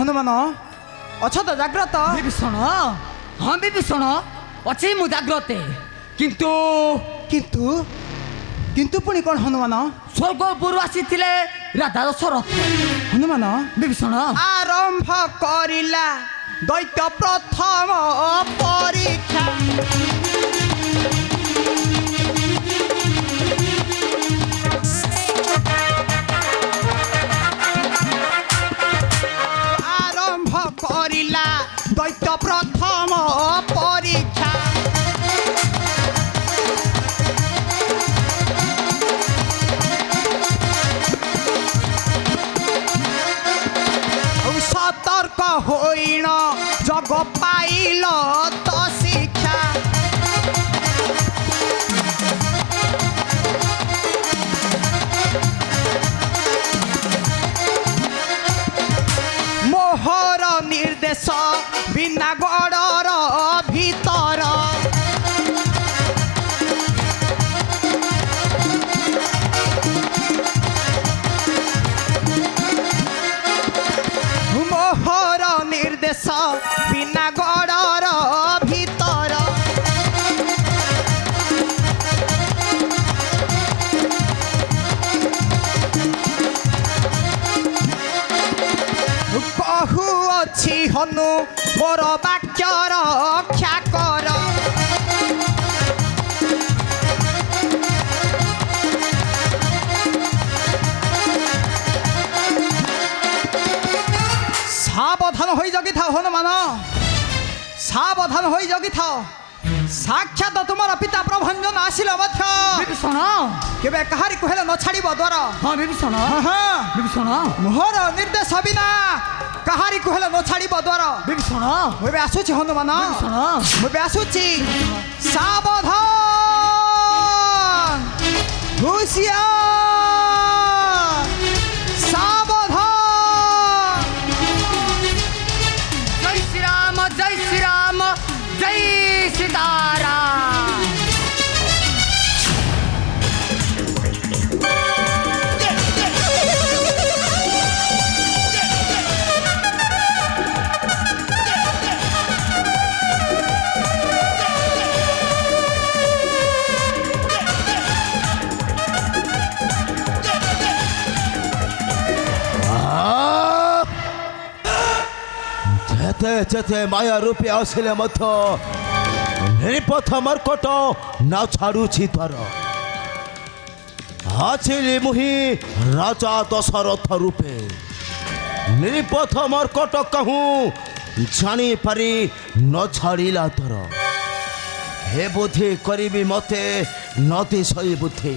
ହନୁମାନ ଅଛ ତ ଜାଗ୍ରତ? ବିଭୀଷଣ ହଁ ବିଭୀଷଣ ଅଛି ମୁଁ ଜାଗ୍ରତେ କିନ୍ତୁ କିନ୍ତୁ କିନ୍ତୁ ପୁଣି କ'ଣ ହନୁମାନ? ସ୍ୱର୍ଗପୁର ଆସିଥିଲେ ରାଜା ଦଶରଥ। ହନୁମାନ ବିଭୀଷଣ ଆରମ୍ଭ କରିଲା ଦୈତ୍ୟ ପ୍ରଥମ ପରୀକ୍ଷା। ଆରମ୍ଭ କରିଲା ଦୈତ୍ୟ ପ୍ରଥମ ପରୀକ୍ଷା। সতর্ক হইন জগ পাইল তো শিক্ষা। মোহর নির্দেশ বিনা গড়র ভিতর। মোহর নির্দেশ বিনা গড়র ভিতর। কহুଅছি হনু মোর বাক্যর রক্ষা কর। সাবধান হয়ে জগিথাও হনুমান, সাবধান হয়ে জগিথাও। সাক্ষাৎ তোমার পিতা প্রভঞ্জন আসিল মধ্য বিভীষণ কেবে কাহারিକୁ ହେଲେ ନ ଛାଡ଼ିବ ଦ୍ୱାର। ହଁ ବିଭୀଷଣ ବିଭୀଷଣ ମୋହର ନିର୍ଦ୍ଦେଶ ବିନା କାହାରିକୁ ହେଲେ ନ ଛାଡ଼ିବ ଦ୍ୱାର। ବିଭୀଷଣ ମୁଁ ଏବେ ଆସୁଛି ହନୁମାନ, ବିଭୀଷଣ ମୁଁ ଏବେ ଆସୁଛି। ସାବଧାନ ହୁସିଆର ସାବଧାନ। ଜୟ ଶ୍ରୀରାମ ଜୟ ଶ୍ରୀରାମ ଜୟ ସୀତାରାମ। যেতে যেতে মায়া রূপে আসিলে মধ্য নিপথ মর্কট না ছাড়ুছি তর। আছিলি মুহি রাজা দশরথ রূপে নিপথ মর্কট কহু জানি পারি ন ছাড়িলা তর। হে বুদ্ধি করিবি মতে নতি সই বুদ্ধি।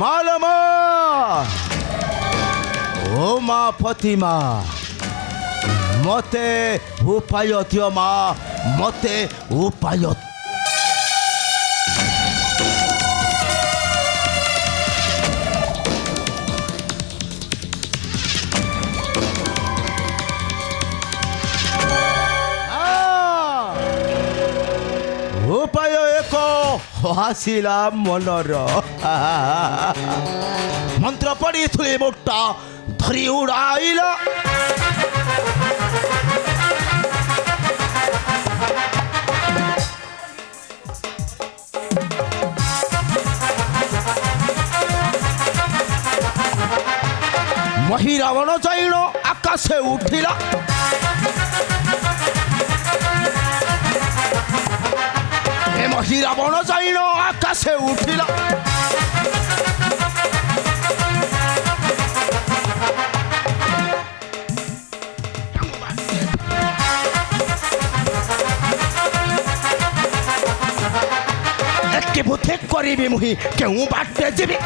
মালমা ও মা ফতিমা মতে উপায় দিও মা, মতে উপায়। উপায় এক হাসিলা মনর। মন্ত্র পড়ি থুই মোটা ধরি উড়াইলা। মহি রাবণ যাইল আকাশে উঠিলা। এ মহি রাবণ যাইল আকাশে উঠিলা। একটি বুদ্ধি করিবি মুহি কেউ বাটে যাবি।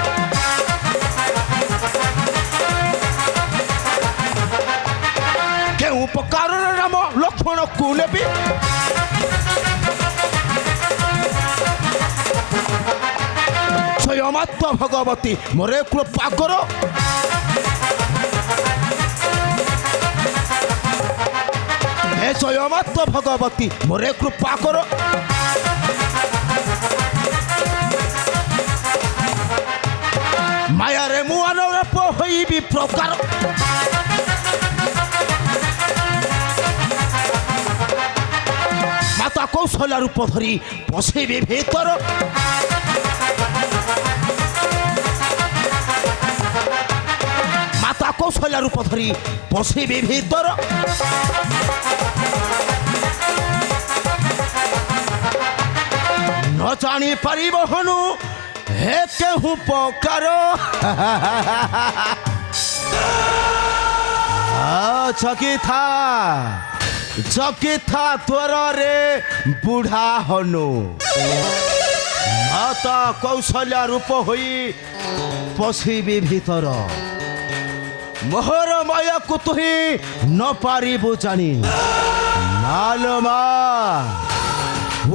কেউ প্রকারর নাম লক্ষ্মণକୁ নেবি। স্বয়মাত্ম ভগবতী মোরে কৃপা কর। হে স্বয়মাত্ম ভগবতী মোরে কৃপা কর। মায়ারে মু আনরূপ হইবি প্রকার। কৌশল্য রূপ ধরি পশিবে ভিতর মাতা কৌশল্য রূপ ধরি পশিবে ভিতর ন জানি পারিব হনু হে কেহু পকার চকিথা তোর রে বুঢ়া হনু মাতা কৌশল্য রূপ হই পশিবি ভিতর মোহর মায়াକୁ তুহি ন পারিবু জানি নালো মা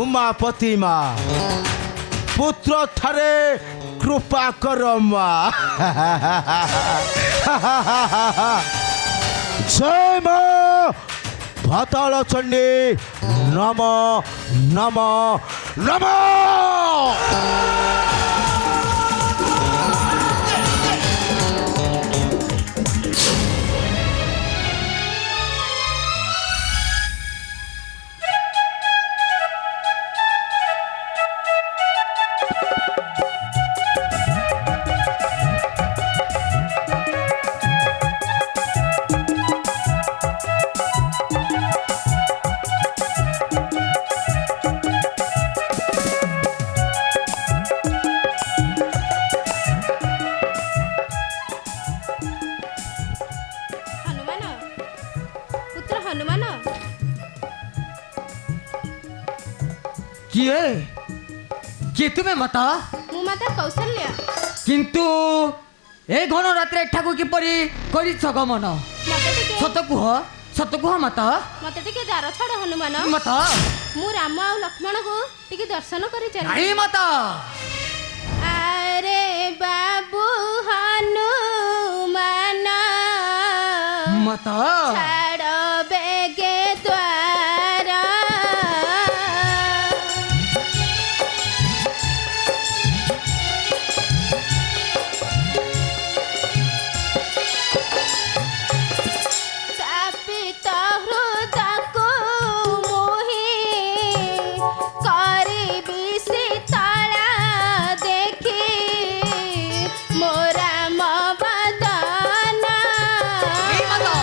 উমাপতি মা পুত্র ঠারে কৃপা কর মা জয় মা পাতাল চণ্ডী নম নম নম ହନୁମାନ ପୁତ୍ର ହନୁମାନ କିଏ କିଏ ତୁମେ ମାତା ମୁଁ ମାତା କୌଶଲ୍ୟା କିନ୍ତୁ ଏ ଘନ ରାତିରେ ଏଠାକୁ କିପରି କରିଛ ଗମନ ସତ କୁହ ମାତା ମତେ ଟିକେ ଦ୍ୱାର ଛାଡ଼ ହନୁମାନ ମାତା ମୁଁ ରାମ ଆଉ ଲକ୍ଷ୍ମଣକୁ ଟିକେ ଦର୍ଶନ କରି ଚାଲି ନାଇଁ ମାତା ଆରେ ବାବୁ ହନୁମାନ ମାତା ଛାଡ଼ ବେଗେ ଦ୍ୱାର ତାପିତ ହୃଦକୁ ମୋହି କରିବି ଶୀତଳ ଦେଖି ମୋ ରାମ ବଦନ ଏଇ ମାତା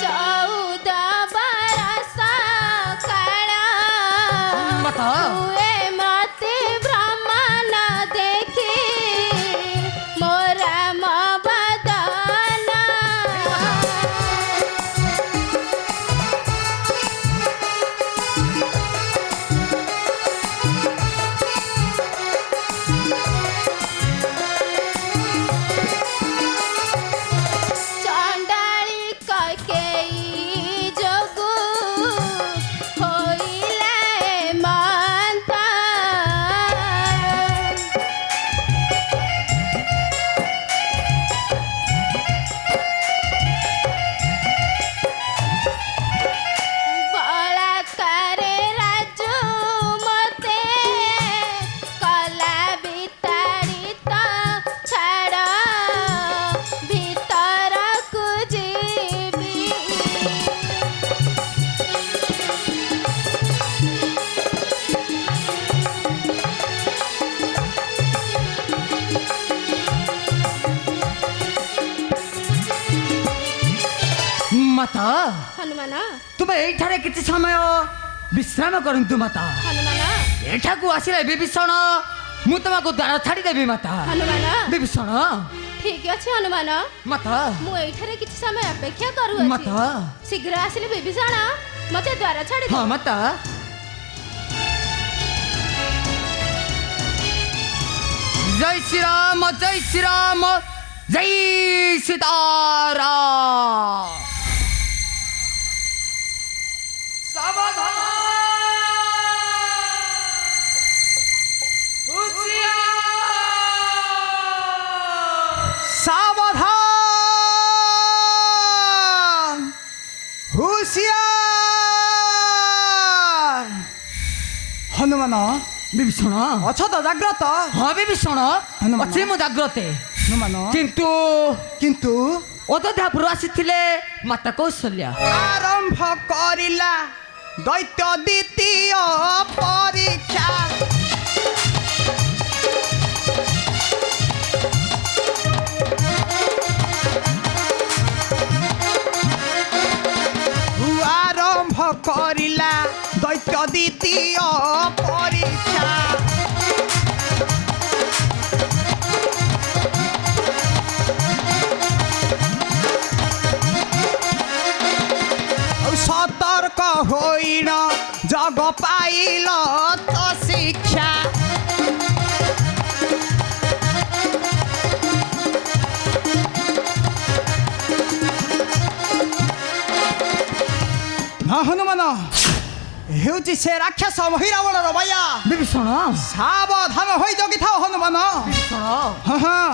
ଚଉଦ ବରଷ କାଳ ମାତା ହୁଏ ମତେ ଭ୍ରମଣ ଦେଖି ମୋ ରାମ ବଦନ ଚଣ୍ଡାଳୀ କୈକେୟୀ ଯୋଗୁ ହୋଇଲେ ମନ୍ତ ବଳାକାରେ ରାଜୁ ମତେ କଲା ବିତାଡ଼ିତ ଛାଡ଼ ଭିତରକୁ ଯିବି ମାତା ହନୁମାନ ତୁମେ ଏଇଠାରେ କିଛି ସମୟ ବିଶ୍ରାମ କରନ୍ତୁ ମାତା ହନୁମାନ ଏଠାକୁ ଆସିଲେ ବିଭୀଷଣ ମୁଁ ତୁମକୁ ଦ୍ୱାର ଛାଡ଼ିଦେବି ମାତା ହନୁମାନ ବିଭୀଷଣ ଠିକ ଅଛି ହନୁମାନ ମାତା ମୁଁ ଏଇଠାରେ କିଛି ସମୟ ଅପେକ୍ଷା କରୁଅଛି ମାତା ଶୀଘ୍ର ଆସିଲେ ବିଭୀଷଣ ମତେ ଦ୍ୱାର ଛାଡ଼ି ହଁ ମାତା ଜୟ ଶ୍ରୀରାମ ଜୟ ଶ୍ରୀରାମ ଜୟ ସୀତାରାମ সাবধান হুঁশিয়ার হনুমান ବିଭୀଷଣ ଅଛ ତ ଜାଗ୍ରତ ହଁ ବିଭୀଷଣ ହନୁମାନ। ଅଛି ମୁଁ ଜାଗ୍ରତେ ହନୁମାନ କିନ୍ତୁ କିନ୍ତୁ ଅଯୋଧ୍ୟାପୁର ଆସିଥିଲେ ମାତା କୌଶଲ୍ୟା ଆରମ୍ଭ କରିଲା ଦୈତ୍ୟ ଦ୍ୱିତୀୟ ପରୀକ୍ଷା ଆରମ୍ଭ କରିଲା ଦୈତ୍ୟ ଦ୍ୱିତୀୟ ପରୀକ୍ଷା সতর্ক হইন জগ পাইল তো শিক্ষা হনুমান ହେଉଛି ସେ ରାକ୍ଷସ ମହିରାବଣର ବାୟା ବିଭୀଷଣ ସାବଧାନ ହୋଇ ଜଗିଥାଅ ହନୁମାନ ବିଭୀଷଣ ହଁ ହଁ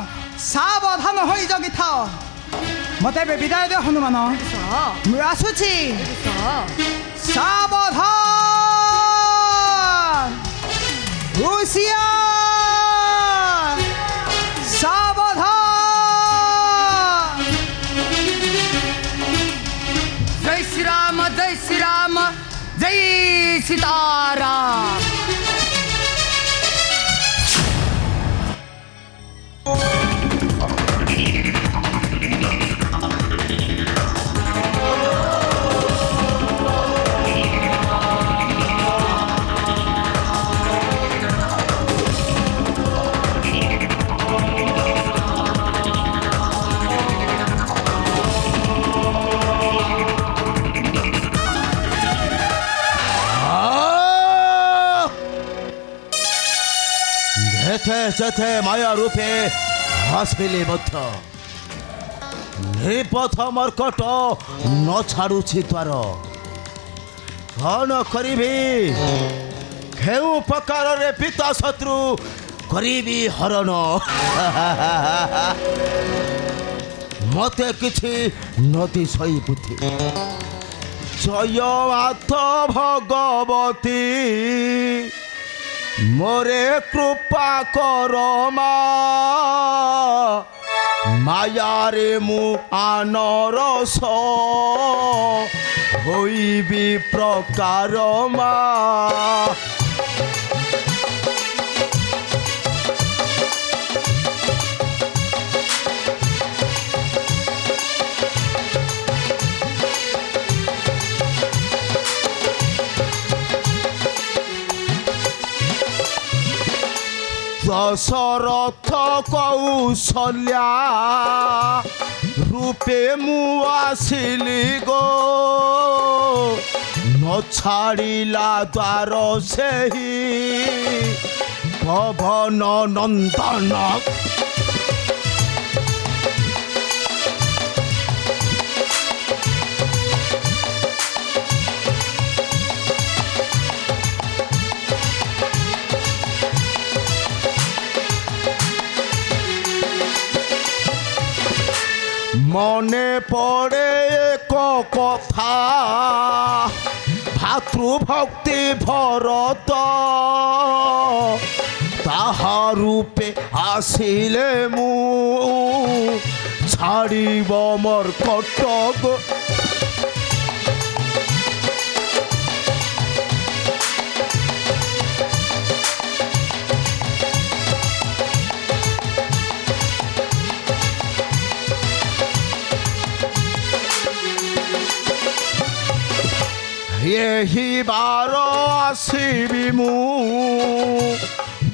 ସାବଧାନ ହୋଇ ଜଗିଥାଅ ମତେ ଏବେ ବିଦାୟ ଦିଅ ହନୁମାନ ବିଭୀଷଣ ମୁଁ ଆସୁଛି ବିଭୀଷଣ ସାବଧାନ ହୁସିଆର ସାବଧାନ ଜୟ ଶ୍ରୀରାମ ଜୟ ଶ୍ରୀରାମ ଜୟ ସୀତାରାମ যেতে যেতে মায়া রূপে আসিলে মধ্য নিপথ মর্কট ন ছাড়ুছি দ্বার কণ করিবি কেউ প্রকারে পিতা শত্রু করিবি হরণ মতে কিছু নদী সই বুদ্ধি জয় মাথ ভগবতী মোরে কৃপা কর মা মায়ারে মু আনরস হইবি প্রকার মা দশরথ কৌশল্যা রূপে মু আসিলি গো ন ছাড়িলা দ্বার সেই পবন নন্দন মনে পড়ে এক কথা ভাতৃভক্তি ভরত তাহা রূপে আসিলে মু ছাড়িব মর কটক ଏହି ବାର ଆସିବି ମୁଁ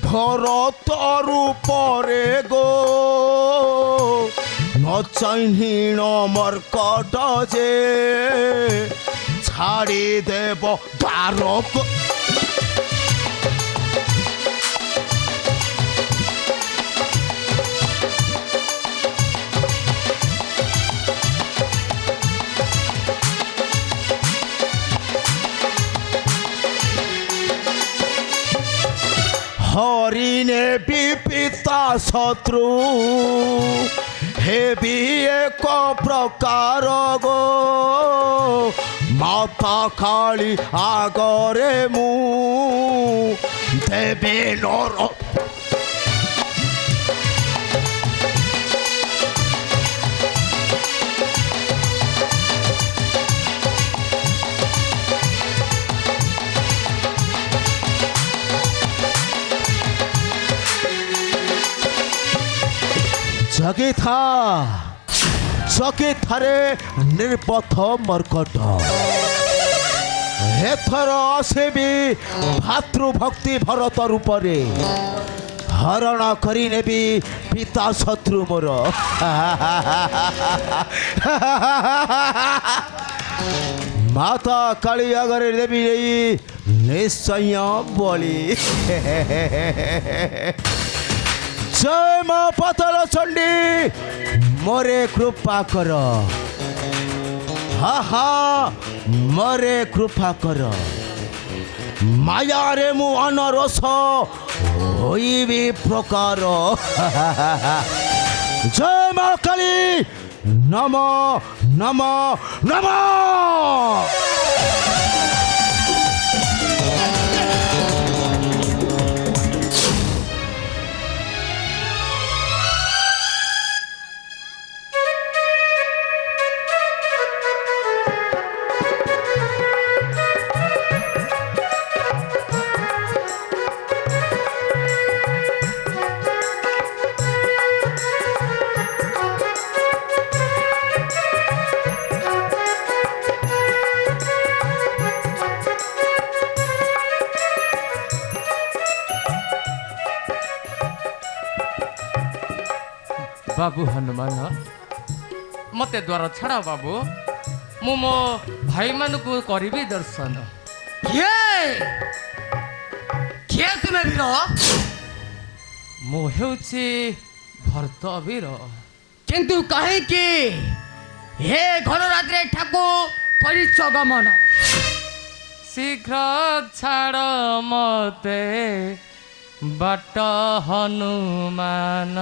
ଭରତ ରୂପରେ ଗୋ ନ ଚିହ୍ନିଣ ମର୍କଟ ଯେ ଛାଡ଼ିଦେବ ଦ୍ୱାରକ হরিণে পিতা শত্রু হেবি এক প্রকার গো মাতা কালী আগরে মু দেবে নর জগে থা জগে থারে নির্পথ মর্কট এথর আসেবি ভাতৃভক্তি ভরত রূপরে হরণ କରି ନେବି ପିତା ଶତ୍ରୁ ମୋର ମାତା କାଳି ଆଗରେ ଦେବି ଏଇ ନିଶ୍ଚୟ ବଳି ଜୟ ମା ପାତାଳ ଚଣ୍ଡୀ ମୋରେ କୃପା କର ha মরে কৃপা কর মায়ারে মু অনরস হইবি প্রকার জয় মা কালী নম নম নম बाबू हनुमान मते द्वार छाड़ बाबू मु मो भाई मान को करी दर्शन କିଏ କିଏ ତୁମେ ବୀର मु हेउछि भरत वीर କିନ୍ତୁ କାହିଁକି ଏ ଘର ରାତିରେ ଠାକୁ କରିଛ ଗମନ शीघ्र छाड़ मते बाट हनुमान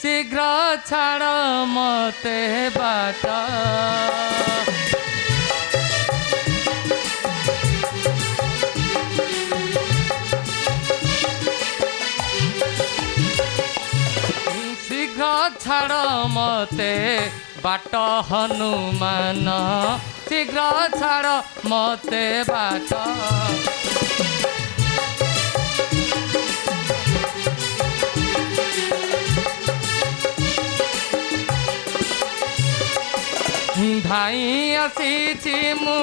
शीघ्र छाड़ मते बाट शीघ्र छाड़ मते बाट हनुमान शीघ्र छाड़ मते बाट धाई आसीछि मु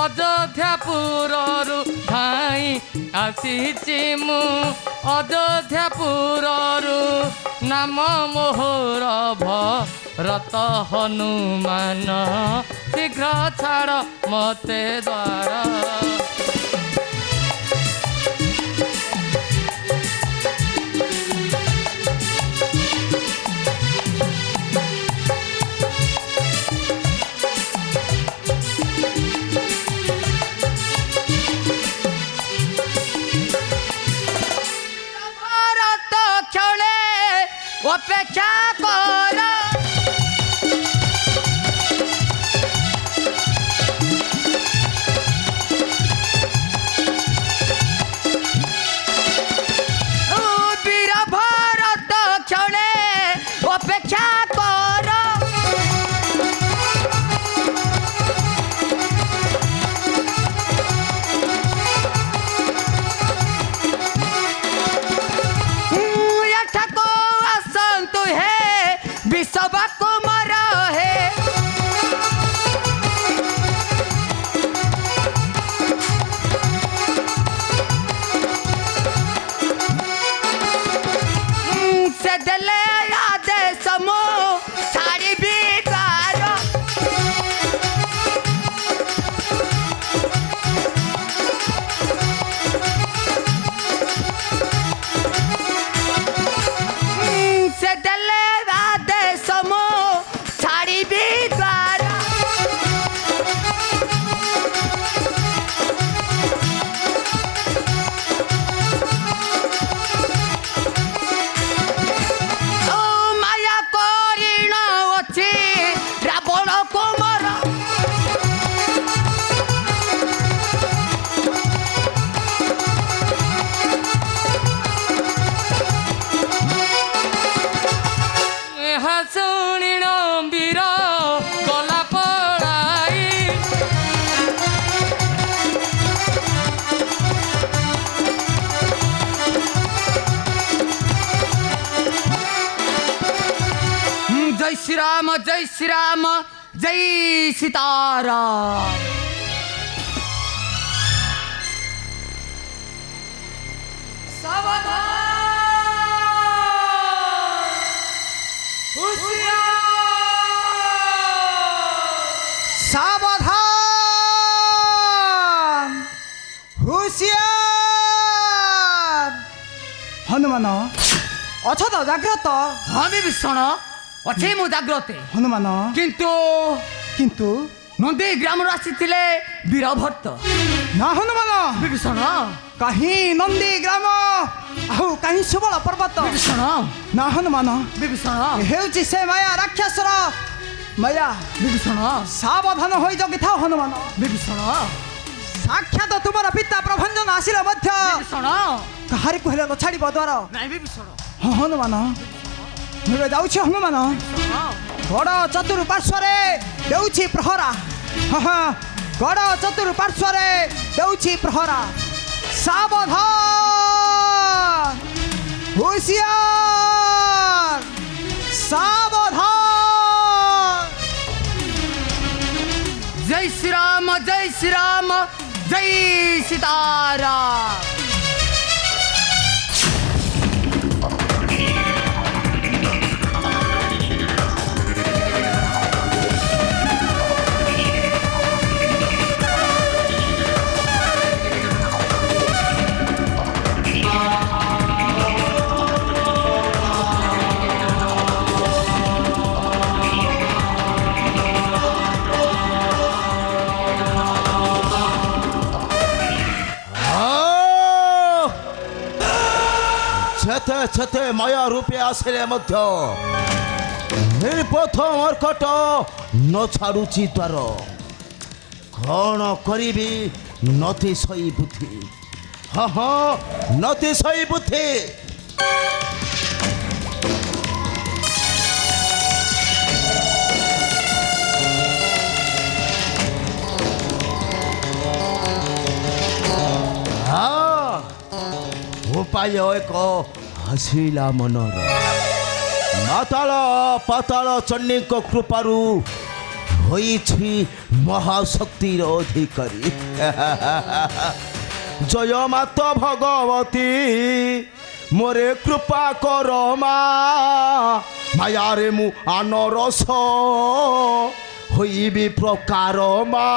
अयोध्यापुररु धाई आसीछि मु अयोध्यापुररु नाम मोहर भरत हनुमान शीघ्र छाड़ मते द्वार ଭାରତ କ୍ଷଣେ ଅପେକ୍ଷା କର ବୀର ଭାରତ କ୍ଷଣେ ଅପେକ୍ଷା କର ଏଠାକୁ ଆସନ୍ତୁ ହେ ବିଷବା କୁମାର ହେ ସେ ଦେଲେ ଆଦେଶ ମୁଁ ଛାଡ଼ିବି ଦ୍ୱାର ସେ ଦେଲେ ଆଦେଶ ମୁଁ ଛାଡ଼ିବି ଦ୍ୱାର ଓ ଶ୍ରୀରାମ ଜୟ ଶ୍ରୀରାମ ଜୟ ସୀତାରାମ। ସାବଧାନ ହୁସିଆର ହନୁମାନ ଅଛ ତ ଜାଗ୍ରତ ହଁ ବିଭୀଷଣ ଅଛି ମୁଁ ଜାଗ୍ରତେ ହନୁମାନ କିନ୍ତୁ କିନ୍ତୁ ନନ୍ଦୀ ଗ୍ରାମରୁ ଆସିଥିଲେ ବୀରଭଟ୍ଟ। ନା ହନୁମାନ ବିଭୀଷଣ କାହିଁ ନନ୍ଦୀ ଗ୍ରାମ ଆଉ କାହିଁ ସୁବଳ ପର୍ବତ ବିଭୀଷଣ ନା ହନୁମାନ ବିଭୀଷଣ ହେଉଛି ସେ ମାୟା ରାକ୍ଷସର ମାୟା ବିଭୀଷଣ ସାବଧାନ ହୋଇ ଜଗିଥାଅ ହନୁମାନ ବିଭୀଷଣ ସାକ୍ଷାତ ତୁମର ପିତା ପ୍ରଭଞ୍ଜନ ଆସିଲେ ମଧ୍ୟ ବିଭୀଷଣ କାହାରିକୁ ହେଲେ ନ ଛାଡ଼ିବ ଦ୍ୱାର ନାଇଁ ବିଭୀଷଣ ହଁ ହନୁମାନ ମୁଁ ଏବେ ଯାଉଛି ହନୁମାନ ଗଡ଼ ଚତୁଃପାର୍ଶ୍ୱରେ ଦେଉଛି ପ୍ରହରା ହଁ ହଁ ଗଡ଼ ଚତୁଃପାର୍ଶ୍ୱରେ ଦେଉଛି ପ୍ରହରା ସାବଧାନ ହୁସିଆର ସାବଧାନ ଜୟ ଶ୍ରୀରାମ ଜୟ ଶ୍ରୀରାମ ଜୟ ସୀତାରାମ। ଛେତେ ଛେତେ ମାୟା ରୂପେ ଆସିଲେ ମଧ୍ୟ ନିପଥ ମର୍କଟ ନ ଛାଡୁଛି ଦ୍ୱାର କ'ଣ କରିବି ନତି ସଇ ବୁଦ୍ଧି ହଁ ହଁ ନତି ସଇ ବୁଦ୍ଧି ଉପାୟ ଏକ ଆସିଲା ମନର ମାତାଳ ପାତାଳ ଚଣ୍ଡୀଙ୍କ କୃପାରୁ ହୋଇଛି ମହାଶକ୍ତିର ଅଧିକାରୀ ଜୟ ମାତ ଭଗବତୀ ମୋରେ କୃପା କର ମା ମାୟାରେ ମୁଁ ଆନରସ ହୋଇବି ପ୍ରକାର ମା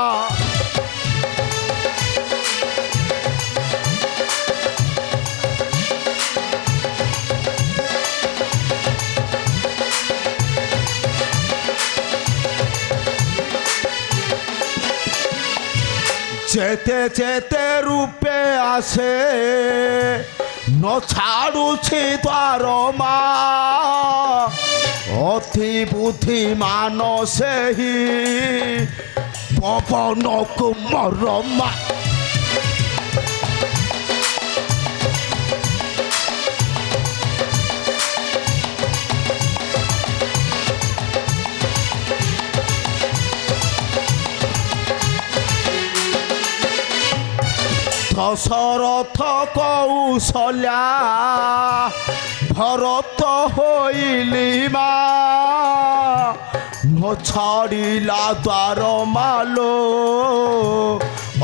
যেতে যেতে রূপে আসে ন ছাড়ুছি দ্বার মা অতি বুদ্ধিমান সেহি পবন কুমর মা দশরথ কৌশল্যা ভরত হইলি মা ছাড়িলা দ্বার মালো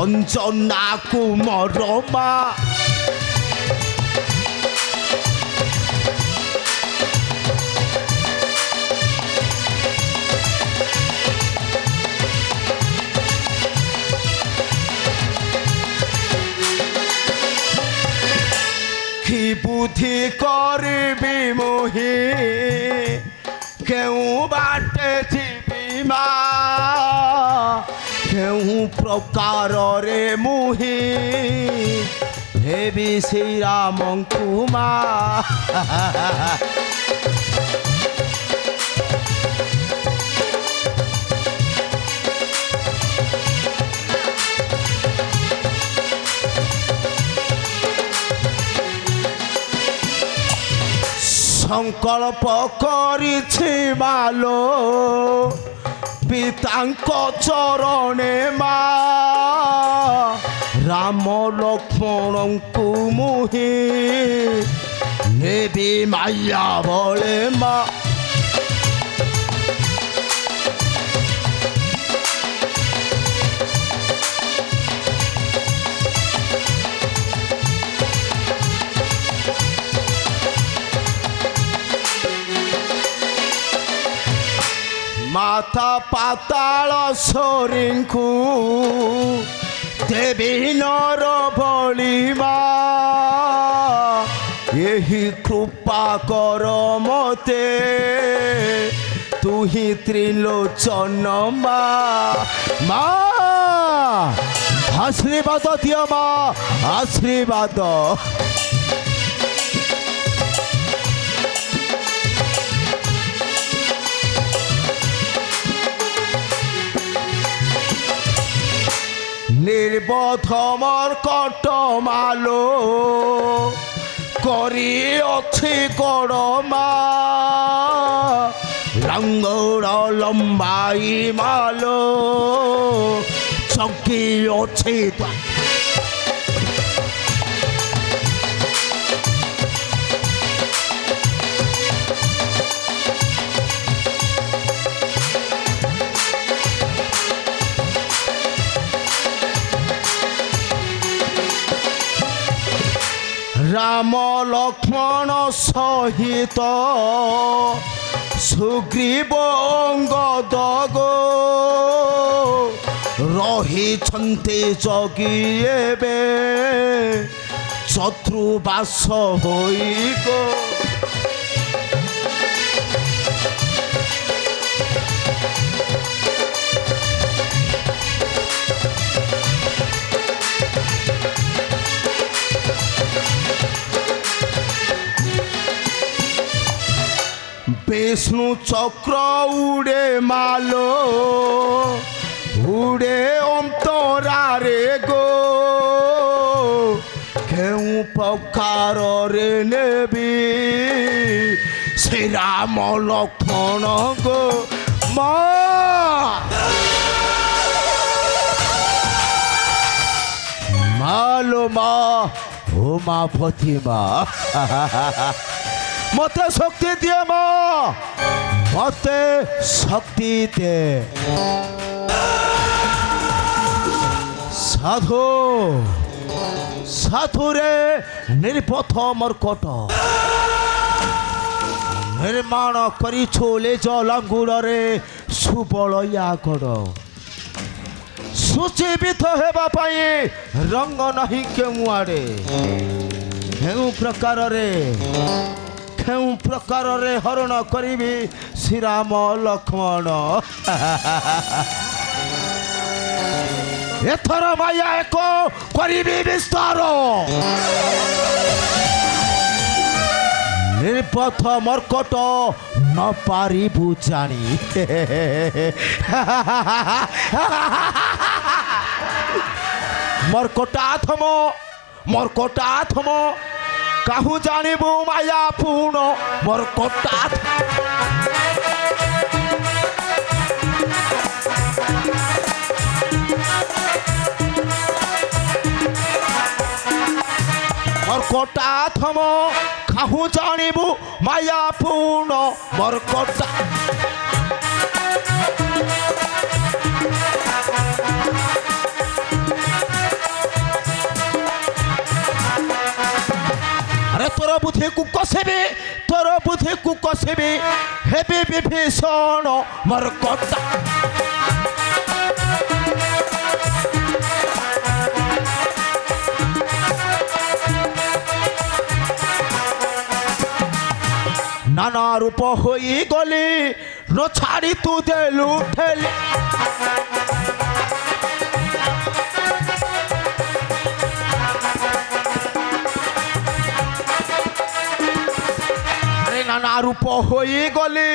অঞ্জনা কুমর মা কি বুদ্ধি করবি মোহি কেউ বাটে ଯିବି মা কেউ প্রকারে মুহি হেবি শ্রীরামঙ্কু মা সংকল্প করিছি মালো পিতাঙ্ক চরণে মা রাম লক্ষ্মণଙ୍କୁ মুহি নেবি মাইয়া বলে মা ମାତା ପାତାଳ ସୋରିଙ୍କୁ ଦେବୀ ନର ଭଳି ମା ଏହି କୃପା କର ମତେ ତୁ ହିଁ ତ୍ରିଲୋଚନ ମା ମା ଆଶୀର୍ବାଦ ଦିଅ ମା ଆଶୀର୍ବାଦ নির্বোধ মর্কট মালো করি অছি গড়মা রঙ্গর লম্বাই মালো চকি অছি রাম লক্ষ্মণ সহিত সুগ্রীব অঙ্গদ গো রহিছন্তি জগি এবে শত্রুবাস হই গো বিষ্ণু চক্র উড়ে মালো উড়ে অন্তরারে গো কেউ প্রকারে নেবি শ্রীরাম লক্ষ্মণ গো মা মালো মা ও মা প্রতিমা মতে শক্তি দিয়ে মা মতে শক্তি দে সাধু সাধুরে নির্পথ মর্কট ନିର୍ମାଣ କରିଛୁ ଲେଜ ଲାଙ୍ଗୁଡ଼ରେ ସୁବଳୟା କଡ଼ ସୁଜୀବିତ ହେବା ପାଇଁ ରଙ୍ଗ ନାହିଁ କେଉଁ ଆଡ଼େ କେଉଁ ପ୍ରକାରରେ ହରଣ କରିବି ଶ୍ରୀରାମ ଲକ୍ଷ୍ମଣ ଏଥର ମାୟା ଏକ କରିବି ବିସ୍ତାର নির্পথ মর্কট ন পারিবু জানি মর্কটাথম কাহু জানিবু মায়া পূর্ণ মর্কটাথ মর্কটাথম কাহু জানিবু মায়া পূর্ণ মর্কটা আরে তোর বুদ্ধিকু কষিবি হেবি বিভীষণ মর্কটা নানা রূপ হই গলি ন ছাড়ি তু দেলু ঠেলি আরে নানা রূপ হই গলি